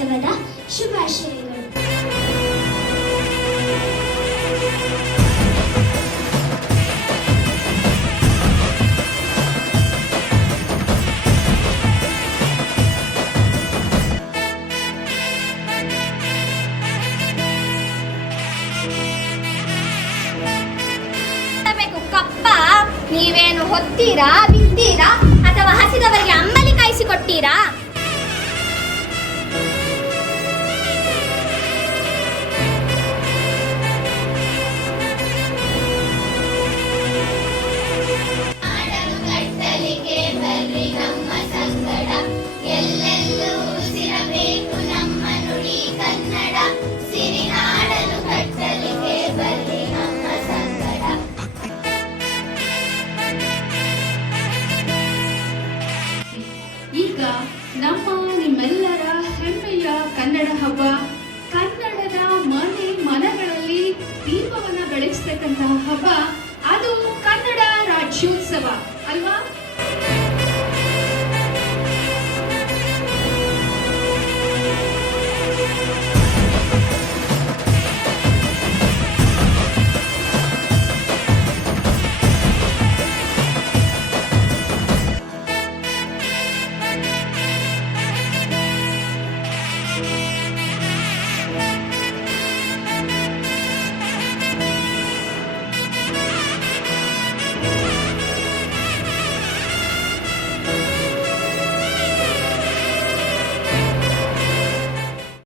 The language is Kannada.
ರಾಜ್ಯೋತ್ಸವದ ಶುಭಾಶಯಗಳು. ಕಪ್ಪ ನೀವೇನು ಹೊತ್ತೀರಾ, ಬಿತ್ತೀರಾ ಅಥವಾ ಹಸಿದವರಿಗೆ ಅಂಬಲಿ ಕಾಯಿಸಿಕೊಟ್ಟೀರಾ? ಈಗ ನಮ್ಮ ನಿಮ್ಮೆಲ್ಲರ ಹೆಮ್ಮೆಯ ಕನ್ನಡ ಹಬ್ಬ, ಕನ್ನಡದ ಮನಗಳಲ್ಲಿ ದೀಪವನ್ನ ಬೆಳಗಿಸ್ತಕ್ಕಂತಹ ಹಬ್ಬ, ಅದು ಕನ್ನಡ ರಾಜ್ಯೋತ್ಸವ ಅಲ್ವಾ?